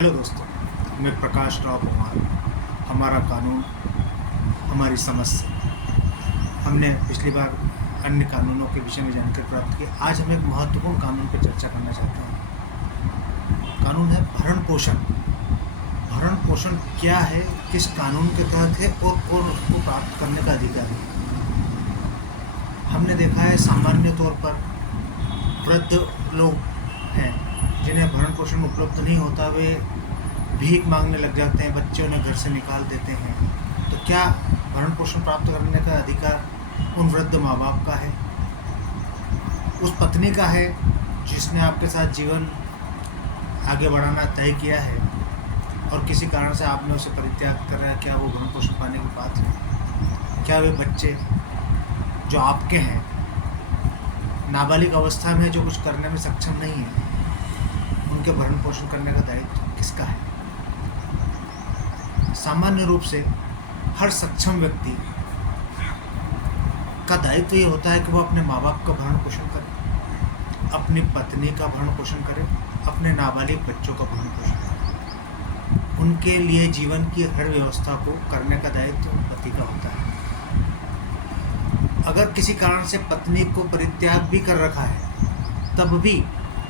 Hello दोस्तों, मैं प्रकाश राव कुमार। हमारा कानून हमारी समझ से। हमने पिछली बार अन्य कानूनों के विषय में जानकारी प्राप्त की। आज हम एक महत्वपूर्ण कानून पर चर्चा करना चाहते हैं। कानून है भरण पोषण। भरण पोषण क्या है, किस कानून के तहत है और कौन उसको प्राप्त करने का अधिकार है। हमने देखा है सामान्य तौर पर वृद्ध लोग हैं जिन्हें भरण पोषण उपलब्ध नहीं होता, वे भीख मांगने लग जाते हैं, बच्चे उन्हें घर से निकाल देते हैं। तो क्या भरण पोषण प्राप्त करने का अधिकार उन वृद्ध माँ बाप का है, उस पत्नी का है जिसने आपके साथ जीवन आगे बढ़ाना तय किया है और किसी कारण से आपने उसे परित्याग कर रहा है? क्या वो भरण पोषण पाने के पात्र है? क्या वे बच्चे जो आपके हैं, नाबालिग अवस्था में जो कुछ करने में सक्षम नहीं है, उनके भरण पोषण करने का दायित्व किसका है? सामान्य रूप से हर सक्षम व्यक्ति का दायित्व ये होता है कि वो अपने माँ बाप का भरण पोषण करे, अपनी पत्नी का भरण पोषण करे, अपने नाबालिग बच्चों का भरण पोषण करे। उनके लिए जीवन की हर व्यवस्था को करने का दायित्व पति का होता है। अगर किसी कारण से पत्नी को परित्याग भी कर रखा है, तब भी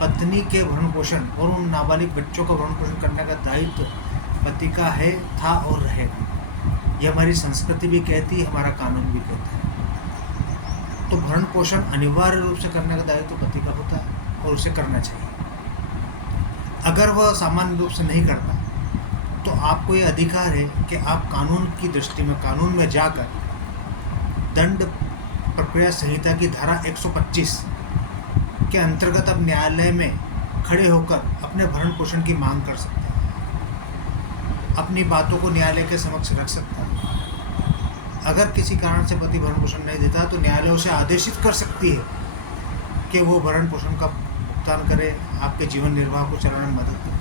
पत्नी के भरण पोषण और उन नाबालिग बच्चों का भरण पोषण करने का दायित्व पति का है, था और रहेगा। यह हमारी संस्कृति भी कहती है, हमारा कानून भी कहता है। तो भरण पोषण अनिवार्य रूप से करने का दायित्व पति का होता है और उसे करना चाहिए। अगर वह सामान्य रूप से नहीं करता तो आपको ये अधिकार है कि आप कानून की दृष्टि में, कानून में जाकर दंड प्रक्रिया संहिता की धारा 125 के अंतर्गत आप न्यायालय में खड़े होकर अपने भरण पोषण की मांग कर सकते हैं, अपनी बातों को न्यायालय के समक्ष रख सकता है। अगर किसी कारण से पति भरण पोषण नहीं देता तो न्यायालय उसे आदेशित कर सकती है कि वो भरण पोषण का भुगतान करे, आपके जीवन निर्वाह को चलाने में मदद करे।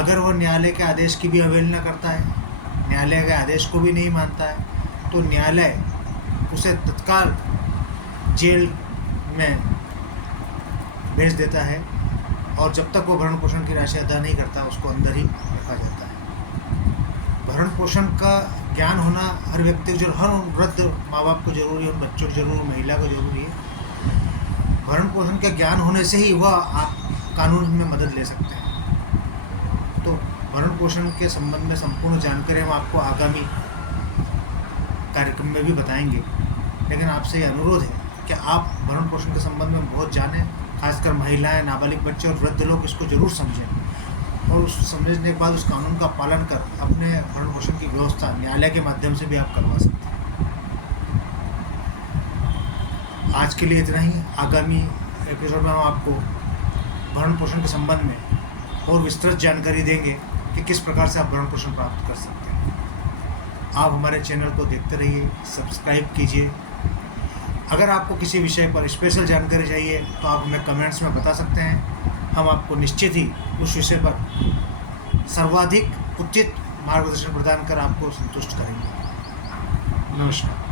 अगर वह न्यायालय के आदेश की भी अवहेलना करता है, न्यायालय के आदेश को भी नहीं मानता है, तो न्यायालय उसे तत्काल जेल में भेज देता है और जब तक वो भरण पोषण की राशि अदा नहीं करता उसको अंदर ही रखा जाता है। भरण पोषण का ज्ञान होना हर व्यक्ति को, हर वृद्ध माँ बाप को जरूरी है, उन बच्चों को जरूरी, महिला को जरूरी है। भरण पोषण का ज्ञान होने से ही वह आप कानून में मदद ले सकते हैं। तो भरण पोषण के संबंध में संपूर्ण जानकारी हम आपको आगामी कार्यक्रम में भी बताएंगे, लेकिन आपसे ये अनुरोध है कि आप भरण पोषण के संबंध में बहुत जानें, खासकर महिलाएं, नाबालिग बच्चे और वृद्ध लोग इसको जरूर समझें और उस समझने के बाद उस कानून का पालन कर अपने भरण पोषण की व्यवस्था न्यायालय के माध्यम से भी आप करवा सकते हैं। आज के लिए इतना ही। आगामी एपिसोड में हम आपको भरण पोषण के संबंध में और विस्तृत जानकारी देंगे कि किस प्रकार से आप भरण पोषण प्राप्त कर सकते हैं। आप हमारे चैनल को देखते रहिए, सब्सक्राइब कीजिए। अगर आपको किसी विषय पर स्पेशल जानकारी चाहिए तो आप हमें कमेंट्स में बता सकते हैं। हम आपको निश्चित ही उस विषय पर सर्वाधिक उचित मार्गदर्शन प्रदान कर आपको संतुष्ट करेंगे। नमस्कार।